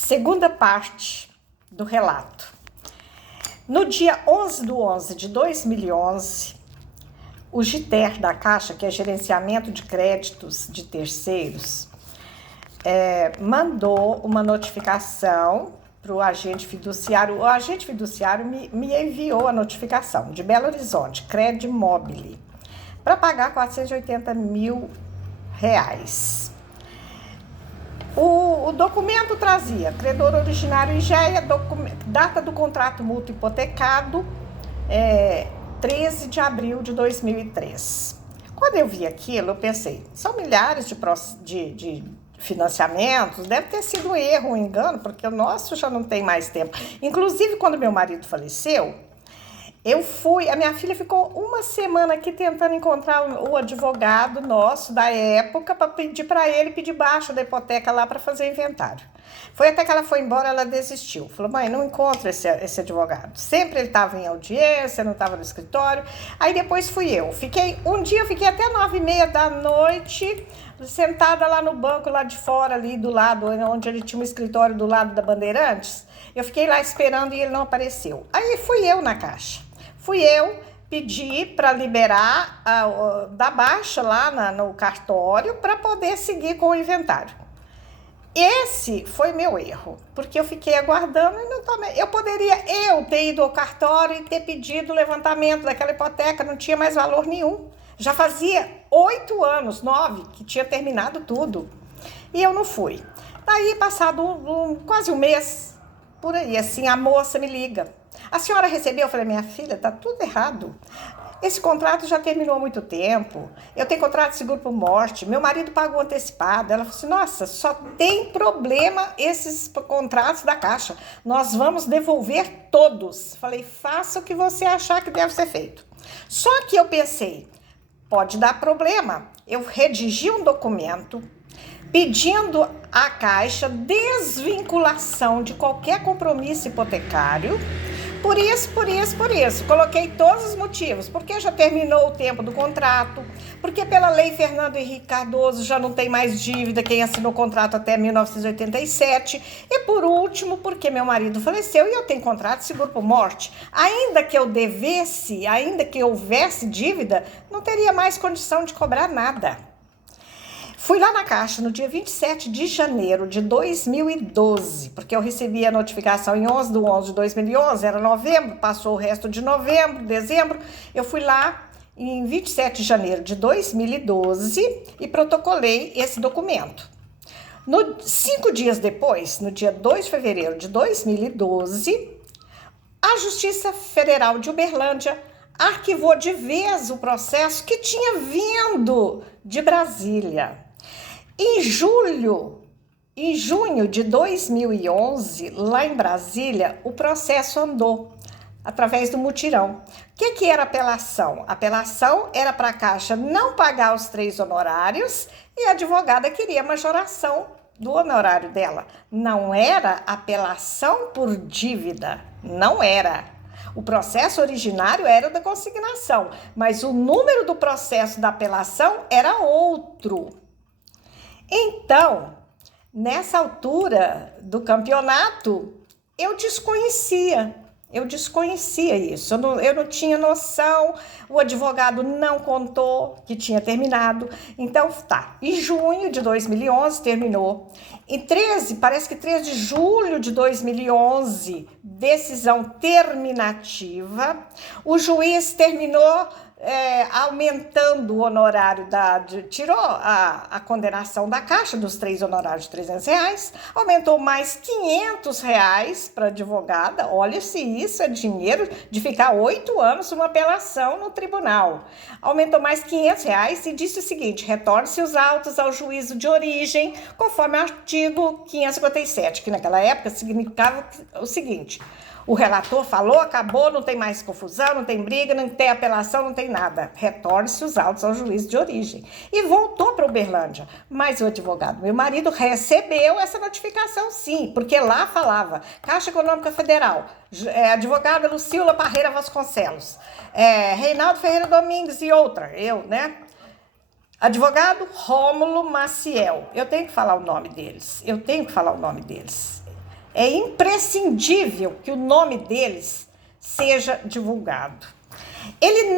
Segunda parte do relato. No dia 11/11/2011, o GITER da Caixa, que é Gerenciamento de Créditos de Terceiros, mandou uma notificação para o agente fiduciário. O agente fiduciário me enviou a notificação de Belo Horizonte, Crédito Mobile, para pagar R$480 mil. O documento trazia credor originário IGEA, data do contrato mútuo hipotecado, 13 de abril de 2003. Quando eu vi aquilo, eu pensei, são milhares de financiamentos, deve ter sido um erro, um engano, porque o nosso já não tem mais tempo. Inclusive, quando meu marido faleceu, a minha filha ficou uma semana aqui tentando encontrar o advogado nosso da época para pedir para ele pedir baixa da hipoteca lá para fazer o inventário. Foi até que ela foi embora, ela desistiu. Falou, mãe, não encontro esse advogado. Sempre ele estava em audiência, não estava no escritório. Aí depois fui eu. Um dia eu fiquei até 9h30 da noite, sentada lá no banco, lá de fora, ali do lado, onde ele tinha um escritório do lado da Bandeirantes. Eu fiquei lá esperando e ele não apareceu. Aí fui eu na Caixa. Fui eu pedir para liberar, dar baixa lá no cartório para poder seguir com o inventário. Esse foi meu erro, porque eu fiquei aguardando e não tomei. Eu poderia ter ido ao cartório e ter pedido o levantamento daquela hipoteca, não tinha mais valor nenhum. Já fazia 8 anos, 9, que tinha terminado tudo. E eu não fui. Daí, passado quase um mês, por aí, assim, a moça me liga. A senhora recebeu? Eu falei, minha filha, tá tudo errado. Esse contrato já terminou há muito tempo. Eu tenho contrato de seguro por morte. Meu marido pagou antecipado. Ela falou assim, nossa, só tem problema esses contratos da Caixa. Nós vamos devolver todos. Falei, faça o que você achar que deve ser feito. Só que eu pensei, pode dar problema. Eu redigi um documento pedindo à Caixa desvinculação de qualquer compromisso hipotecário. Por isso. Coloquei todos os motivos. Porque já terminou o tempo do contrato. Porque pela lei Fernando Henrique Cardoso já não tem mais dívida quem assinou o contrato até 1987. E por último, porque meu marido faleceu e eu tenho contrato de seguro por morte. Ainda que eu devesse, ainda que houvesse dívida, não teria mais condição de cobrar nada. Fui lá na Caixa no dia 27 de janeiro de 2012, porque eu recebi a notificação em 11/11/2011, era novembro, passou o resto de novembro, dezembro. Eu fui lá em 27 de janeiro de 2012 e protocolei esse documento. 5 dias depois, no dia 2 de fevereiro de 2012, a Justiça Federal de Uberlândia arquivou de vez o processo que tinha vindo de Brasília. Em junho de 2011, lá em Brasília, o processo andou através do mutirão. O que era apelação? A apelação era para a Caixa não pagar os 3 honorários e a advogada queria majoração do honorário dela. Não era apelação por dívida, não era. O processo originário era o da consignação, mas o número do processo da apelação era outro. Então, nessa altura do campeonato, eu desconhecia isso, eu não tinha noção, o advogado não contou que tinha terminado. Então, em junho de 2011 terminou. Parece que 3 de julho de 2011, decisão terminativa, o juiz terminou aumentando o honorário tirou a condenação da Caixa dos 3 honorários de R$300, aumentou mais R$500 para a advogada. Olha se isso é dinheiro de ficar 8 anos numa apelação no tribunal. Aumentou mais R$500 e disse o seguinte, retorne-se os autos ao juízo de origem, conforme o artigo 557, que naquela época significava o seguinte, o relator falou, acabou, não tem mais confusão, não tem briga, não tem apelação, não tem nada. Retorne-se os autos ao juízo de origem. E voltou para Uberlândia. Mas o advogado, meu marido, recebeu essa notificação sim, porque lá falava Caixa Econômica Federal, advogada Lucila Parreira Vasconcelos, Reinaldo Ferreira Domingues e outra, advogado Rômulo Maciel. Eu tenho que falar o nome deles. É imprescindível que o nome deles seja divulgado. Ele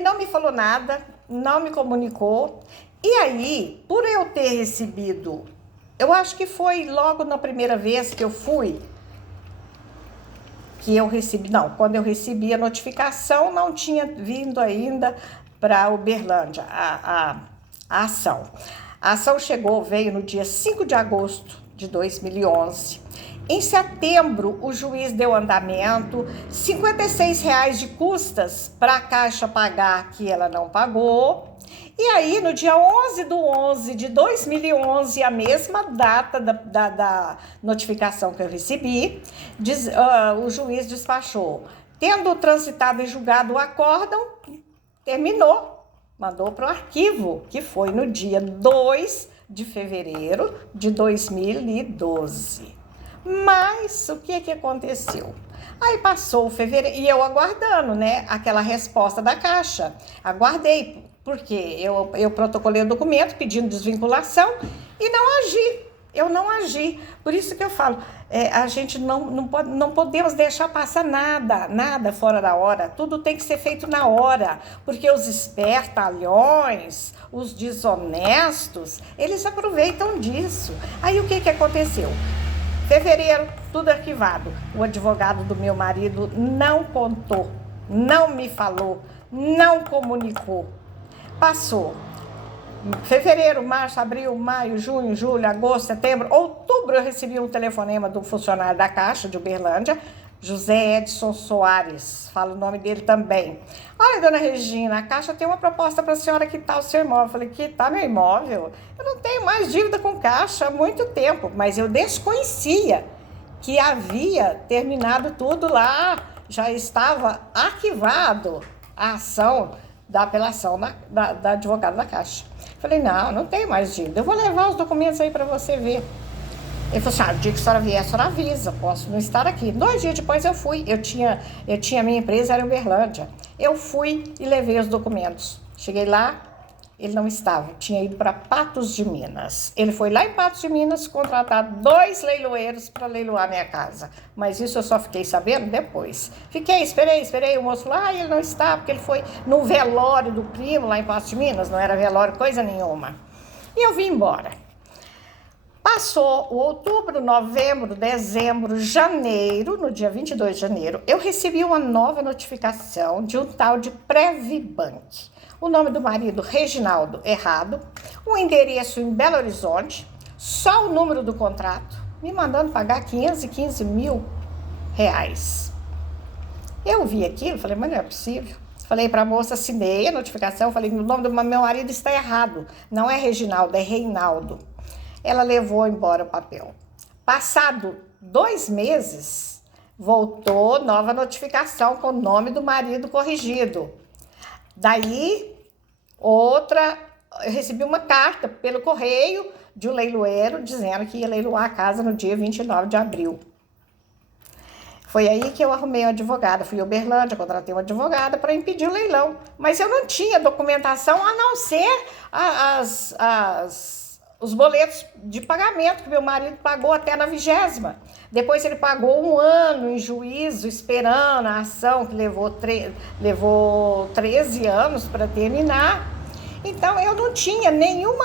não me falou nada, não me comunicou. E aí, por eu ter recebido, eu acho que foi logo na primeira vez que eu fui, que eu recebi, não, quando eu recebi a notificação, não tinha vindo ainda para Uberlândia a ação. A ação veio no dia 5 de agosto de 2011. Em setembro, o juiz deu andamento, R$ 56 de custas para a Caixa pagar, que ela não pagou. E aí, no dia 11/11 de 2011, a mesma data da notificação que eu recebi, o juiz despachou. Tendo transitado e julgado o acórdão, terminou, mandou para o arquivo, que foi no dia 2 de fevereiro de 2012. Mas o que aconteceu? Aí passou o fevereiro e eu aguardando, né, aquela resposta da Caixa. Aguardei, porque eu protocolei o documento pedindo desvinculação e não agi. Eu não agi. Por isso que eu falo, a gente não podemos deixar passar nada fora da hora. Tudo tem que ser feito na hora, porque os espertalhões, os desonestos, eles aproveitam disso. Aí o que aconteceu? Fevereiro, tudo arquivado. O advogado do meu marido não contou, não me falou, não comunicou. Passou fevereiro, março, abril, maio, junho, julho, agosto, setembro, outubro, eu recebi um telefonema do funcionário da Caixa de Uberlândia, José Edson Soares, fala o nome dele também. Olha, dona Regina, a Caixa tem uma proposta para a senhora quitar o seu imóvel. Eu falei, quitar meu imóvel? Eu não tenho mais dívida com Caixa há muito tempo, mas eu desconhecia que havia terminado tudo lá, já estava arquivado a ação da apelação da advogada da Caixa. Falei, não tenho mais dívida, eu vou levar os documentos aí para você ver. Ele falou assim, o dia que a senhora vier, a senhora avisa, posso não estar aqui. 2 dias depois eu fui, eu tinha minha empresa, era em Uberlândia. Eu fui e levei os documentos. Cheguei lá, ele não estava, tinha ido para Patos de Minas. Ele foi lá em Patos de Minas contratar 2 leiloeiros para leiloar minha casa. Mas isso eu só fiquei sabendo depois. Esperei, o moço lá, ele não está, porque ele foi no velório do primo lá em Patos de Minas, não era velório coisa nenhuma. E eu vim embora. Passou o outubro, novembro, dezembro, janeiro, no dia 22 de janeiro, eu recebi uma nova notificação de um tal de Previbank. O nome do marido, Reginaldo, errado, o endereço em Belo Horizonte, só o número do contrato, me mandando pagar 515 mil reais. Eu vi aquilo, falei, mas não é possível. Falei para a moça, assinei a notificação, falei, o nome do meu marido está errado, não é Reginaldo, é Reinaldo. Ela levou embora o papel. Passado 2 meses, voltou nova notificação com o nome do marido corrigido. Daí, eu recebi uma carta pelo correio de um leiloeiro dizendo que ia leiloar a casa no dia 29 de abril. Foi aí que eu arrumei uma advogada, fui a Uberlândia, contratei uma advogada para impedir o leilão. Mas eu não tinha documentação a não ser os boletos de pagamento que meu marido pagou até na 20ª. Depois ele pagou 1 ano em juízo, esperando a ação, que levou 13 anos para terminar. Então, eu não tinha nenhum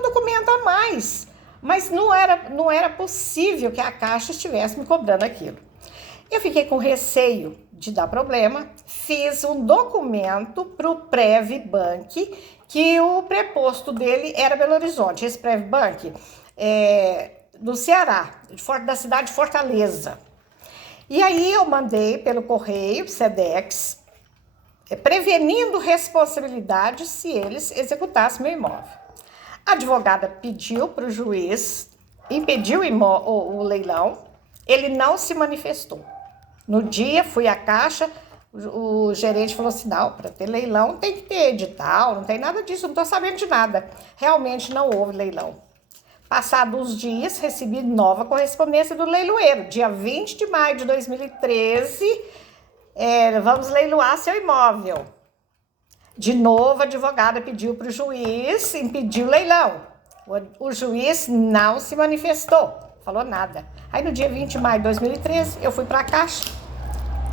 documento a mais. Mas não era possível que a Caixa estivesse me cobrando aquilo. Eu fiquei com receio de dar problema, fiz um documento para o Previbank, que o preposto dele era Belo Horizonte. Esse Previbank é do Ceará, da cidade de Fortaleza. E aí eu mandei pelo correio, Sedex, prevenindo responsabilidade se eles executassem meu imóvel. A advogada pediu para o juiz, impediu o leilão, ele não se manifestou. No dia, fui à Caixa, o gerente falou assim, não, para ter leilão tem que ter edital, não tem nada disso, não estou sabendo de nada. Realmente não houve leilão. Passados uns dias, recebi nova correspondência do leiloeiro. Dia 20 de maio de 2013, vamos leiloar seu imóvel. De novo, a advogada pediu para o juiz impedir o leilão. O juiz não se manifestou. falou nada. Aí no dia 20 de maio de 2013, eu fui para a Caixa,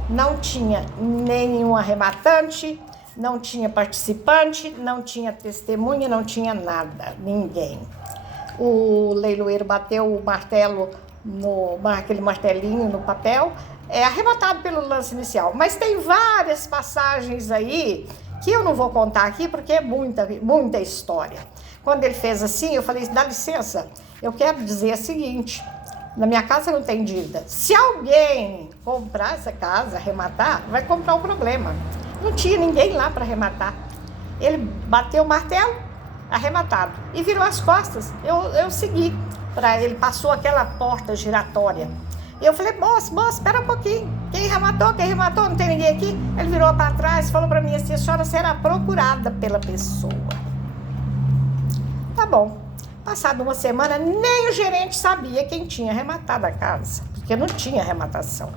não tinha nenhum arrematante, não tinha participante, não tinha testemunha, não tinha nada, ninguém. O leiloeiro bateu o martelo, aquele martelinho no papel, arrematado pelo lance inicial. Mas tem várias passagens aí que eu não vou contar aqui porque é muita história. Quando ele fez assim, eu falei, dá licença, eu quero dizer o seguinte, na minha casa não tem dívida. Se alguém comprar essa casa, arrematar, vai comprar o problema. Não tinha ninguém lá para arrematar. Ele bateu o martelo, arrematado, e virou as costas. Eu segui para ele, passou aquela porta giratória. Eu falei, moço, espera um pouquinho. Quem arrematou, não tem ninguém aqui? Ele virou para trás e falou para mim assim, a senhora será procurada pela pessoa. Tá bom. Passada uma semana, nem o gerente sabia quem tinha arrematado a casa, porque não tinha arrematação.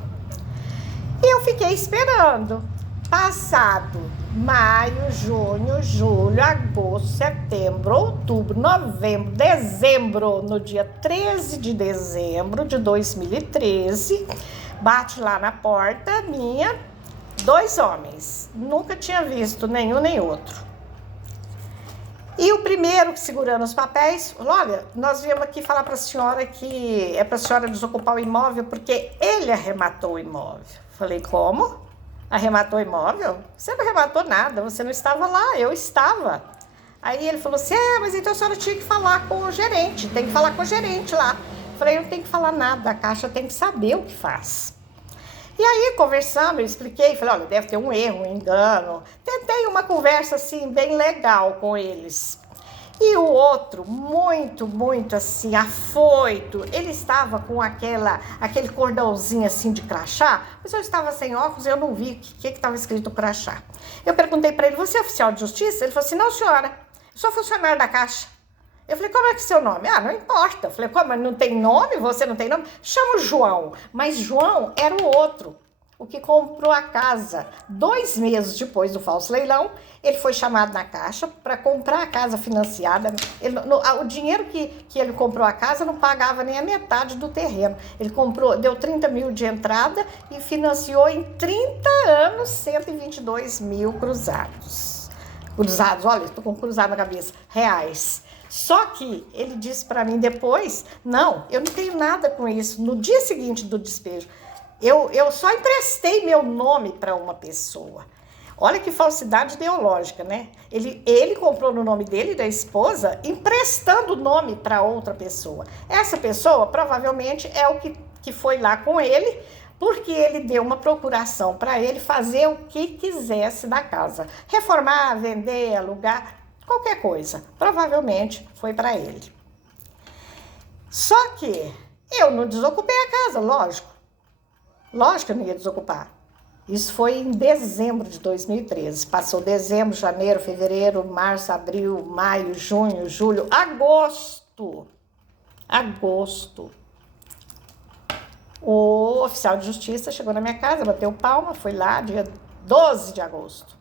E eu fiquei esperando. Passado maio, junho, julho, agosto, setembro, outubro, novembro, dezembro, no dia 13 de dezembro de 2013, bate lá na porta minha 2 homens. Nunca tinha visto nenhum nem outro. E o primeiro segurando os papéis, falou, olha, nós viemos aqui falar para a senhora que é para a senhora desocupar o imóvel porque ele arrematou o imóvel. Falei, como? Arrematou o imóvel? Você não arrematou nada, você não estava lá, eu estava. Aí ele falou assim, mas então a senhora tinha que falar com o gerente, tem que falar com o gerente lá. Falei, eu não tenho que falar nada, a Caixa tem que saber o que faz. E aí, conversando, eu expliquei, falei, olha, deve ter um erro, um engano. Tentei uma conversa, assim, bem legal com eles. E o outro, muito, assim, afoito, ele estava com aquele cordãozinho, assim, de crachá, mas eu estava sem óculos e eu não vi o que estava escrito crachá. Eu perguntei para ele, você é oficial de justiça? Ele falou assim, não, senhora, eu sou funcionário da Caixa. Eu falei, como é que é seu nome? Ah, não importa. Eu falei, como, não tem nome? Você não tem nome? Chama o João. Mas João era o outro, o que comprou a casa. 2 meses depois do falso leilão, ele foi chamado na Caixa para comprar a casa financiada. O dinheiro que ele comprou a casa não pagava nem a metade do terreno. Ele comprou, deu 30 mil de entrada e financiou em 30 anos 122 mil cruzados. Cruzados, olha, estou com cruzado na cabeça, reais. Só que ele disse para mim depois, não, eu não tenho nada com isso. No dia seguinte do despejo, eu só emprestei meu nome para uma pessoa. Olha que falsidade ideológica, né? Ele comprou no nome dele e da esposa, emprestando o nome para outra pessoa. Essa pessoa provavelmente é o que foi lá com ele, porque ele deu uma procuração para ele fazer o que quisesse da casa. Reformar, vender, alugar, qualquer coisa. Provavelmente foi para ele. Só que eu não desocupei a casa, lógico. Lógico que eu não ia desocupar. Isso foi em dezembro de 2013. Passou dezembro, janeiro, fevereiro, março, abril, maio, junho, julho, agosto. O oficial de justiça chegou na minha casa, bateu palma, foi lá, dia 12 de agosto.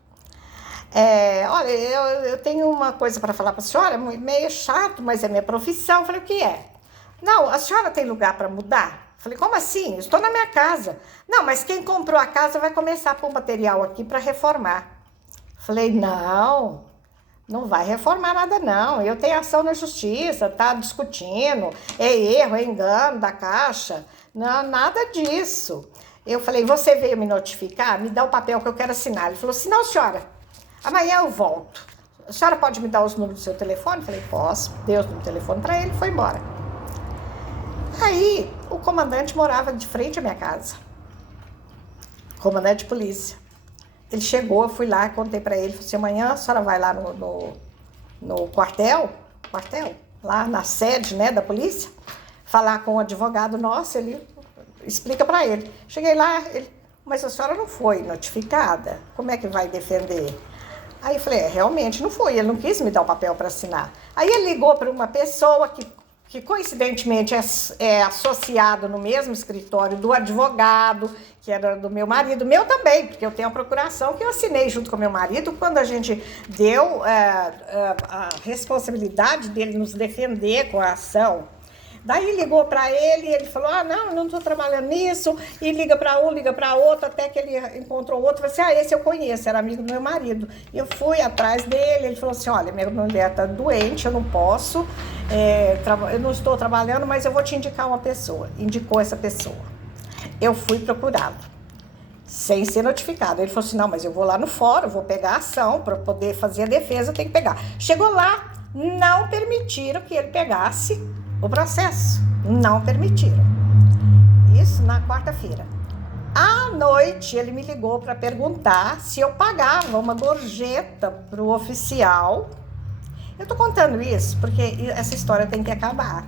Olha, eu tenho uma coisa para falar para a senhora, meio chato, mas é minha profissão. Falei, o que é? Não, a senhora tem lugar para mudar? Falei, como assim? Estou na minha casa. Não, mas quem comprou a casa vai começar a pôr material aqui para reformar. Falei, não vai reformar nada não. Eu tenho ação na justiça, tá discutindo, é erro, é engano da Caixa. Não, nada disso. Eu falei, você veio me notificar? Me dá o papel que eu quero assinar. Ele falou assim, não, senhora, amanhã eu volto. A senhora pode me dar os números do seu telefone? Falei, posso. Dei os números do telefone para ele e foi embora. Aí, o comandante morava de frente à minha casa. Comandante de polícia. Ele chegou, eu fui lá, contei para ele, falei assim, amanhã a senhora vai lá no quartel, lá na sede, né, da polícia, falar com o advogado nosso, ele explica para ele. Cheguei lá, mas a senhora não foi notificada, como é que vai defender? Aí eu falei, realmente não foi, ele não quis me dar o papel para assinar. Aí ele ligou para uma pessoa que coincidentemente é associado no mesmo escritório do advogado, que era do meu marido, meu também, porque eu tenho a procuração que eu assinei junto com meu marido quando a gente deu a responsabilidade dele nos defender com a ação Daí ligou para ele e ele falou, não, eu não estou trabalhando nisso, e liga para um, liga para outro, até que ele encontrou outro, falou assim, esse eu conheço, era amigo do meu marido. E eu fui atrás dele, ele falou assim, olha, minha mulher está doente, eu não posso, eu não estou trabalhando, mas eu vou te indicar uma pessoa. Indicou essa pessoa. Eu fui procurá-lo, sem ser notificado. Ele falou assim, não, mas eu vou lá no fórum, vou pegar a ação, para poder fazer a defesa, eu tenho que pegar. Chegou lá, não permitiram que ele pegasse o processo. Não permitiram. Isso na quarta-feira. À noite, ele me ligou para perguntar se eu pagava uma gorjeta para o oficial. Eu tô contando isso porque essa história tem que acabar.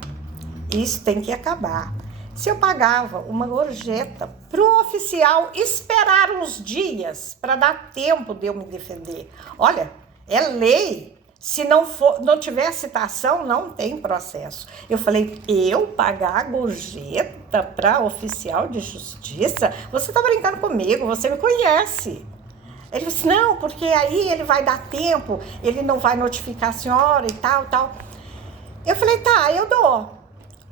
Isso tem que acabar. Se eu pagava uma gorjeta para o oficial esperar uns dias para dar tempo de eu me defender. Olha, é lei. Se não tiver citação, não tem processo. Eu falei, eu pagar gorjeta para oficial de justiça? Você tá brincando comigo, você me conhece. Ele falou assim, não, porque aí ele vai dar tempo, ele não vai notificar a senhora e tal, tal. Eu falei, tá, eu dou.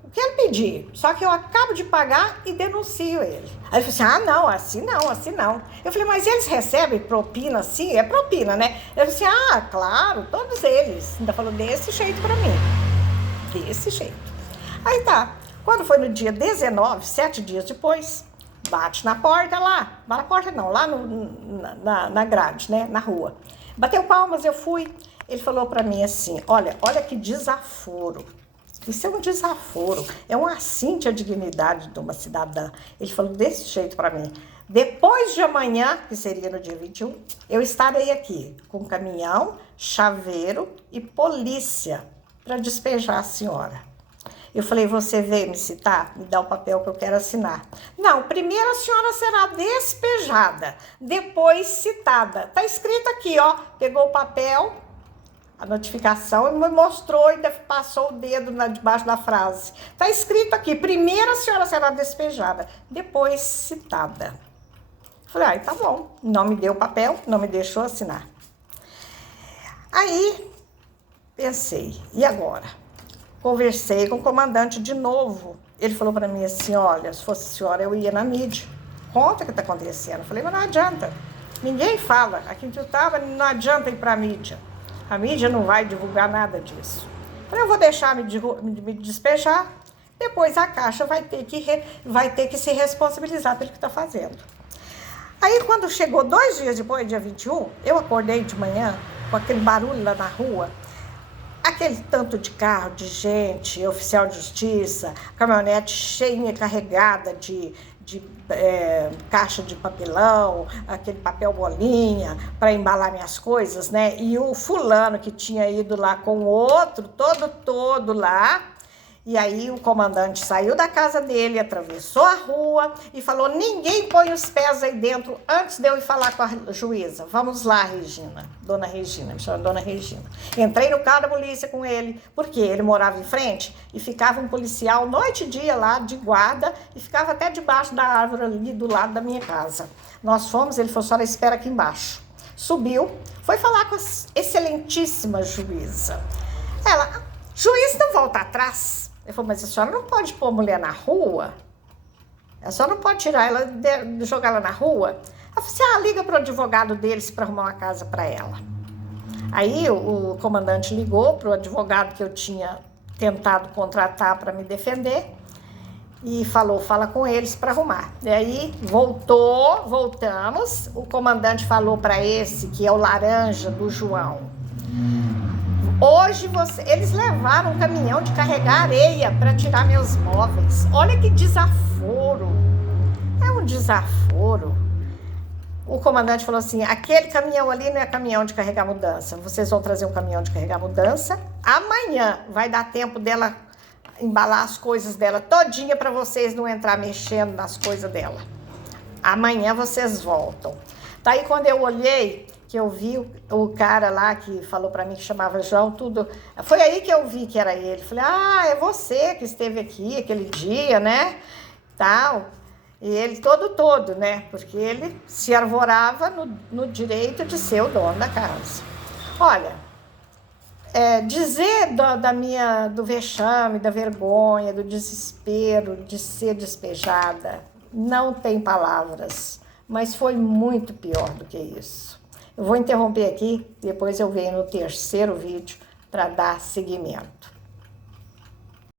O que ele pedir? Só que eu acabo de pagar e denuncio ele. Aí ele falou assim, não, assim não, assim não. Eu falei, mas eles recebem propina assim? É propina, né? Ele falou assim, claro, todos eles. Ainda falou desse jeito pra mim. Desse jeito. Aí tá, quando foi no dia 19, 7 dias depois, bate na porta lá. Na porta não, lá na grade, né? Na rua. Bateu palmas, eu fui. Ele falou pra mim assim, olha que desaforo. Isso é um desaforo, é um assinte à dignidade de uma cidadã. Ele falou desse jeito para mim. Depois de amanhã, que seria no dia 21, eu estarei aqui com caminhão, chaveiro e polícia para despejar a senhora. Eu falei, você veio me citar? Me dá o papel que eu quero assinar. Não, primeiro a senhora será despejada, depois citada. Tá escrito aqui, ó, pegou o papel, a notificação, e me mostrou e passou o dedo debaixo da frase. Tá escrito aqui, primeiro a senhora será despejada, depois citada. Falei, tá bom. Não me deu o papel, não me deixou assinar. Aí, pensei, e agora? Conversei com o comandante de novo. Ele falou para mim assim, olha, se fosse a senhora, eu ia na mídia. Conta o que tá acontecendo. Falei, mas não adianta. Ninguém fala. Aqui onde eu tava, não adianta ir pra mídia. A mídia não vai divulgar nada disso. Então, eu vou deixar me despejar, depois a Caixa vai ter que se responsabilizar pelo que está fazendo. Aí, quando chegou 2 dias depois, dia 21, eu acordei de manhã com aquele barulho lá na rua, aquele tanto de carro, de gente, oficial de justiça, caminhonete cheia, carregada de caixa de papelão, aquele papel bolinha para embalar minhas coisas, né? E o fulano que tinha ido lá com o outro, todo lá. E aí o comandante saiu da casa dele, atravessou a rua e falou, ninguém põe os pés aí dentro antes de eu ir falar com a juíza. Vamos lá, Regina. Dona Regina, me chama Dona Regina. Entrei no carro da polícia com ele, porque ele morava em frente e ficava um policial noite e dia lá de guarda e ficava até debaixo da árvore ali do lado da minha casa. Nós fomos, ele falou, a senhora espera aqui embaixo. Subiu, foi falar com a excelentíssima juíza. Ela, juiz não volta atrás. Ele falou, mas a senhora não pode pôr a mulher na rua? A senhora não pode tirar ela, jogar ela na rua? Ela falou assim, liga para o advogado deles para arrumar uma casa para ela. Aí o comandante ligou para o advogado que eu tinha tentado contratar para me defender e falou, fala com eles para arrumar. E aí voltamos, o comandante falou para esse, que é o laranja do João, hoje eles levaram um caminhão de carregar areia para tirar meus móveis. Olha que desaforo. É um desaforo. O comandante falou assim, aquele caminhão ali não é caminhão de carregar mudança. Vocês vão trazer um caminhão de carregar mudança. Amanhã vai dar tempo dela embalar as coisas dela todinha para vocês não entrar mexendo nas coisas dela. Amanhã vocês voltam. Daí quando eu olhei, que eu vi o cara lá que falou para mim que chamava João, tudo. Foi aí que eu vi que era ele. Falei, é você que esteve aqui aquele dia, né? Tal. E ele todo, né? Porque ele se arvorava no direito de ser o dono da casa. Olha, Dizer do vexame, da vergonha, do desespero de ser despejada, não tem palavras, mas foi muito pior do que isso. Eu vou interromper aqui, depois eu venho no terceiro vídeo para dar seguimento.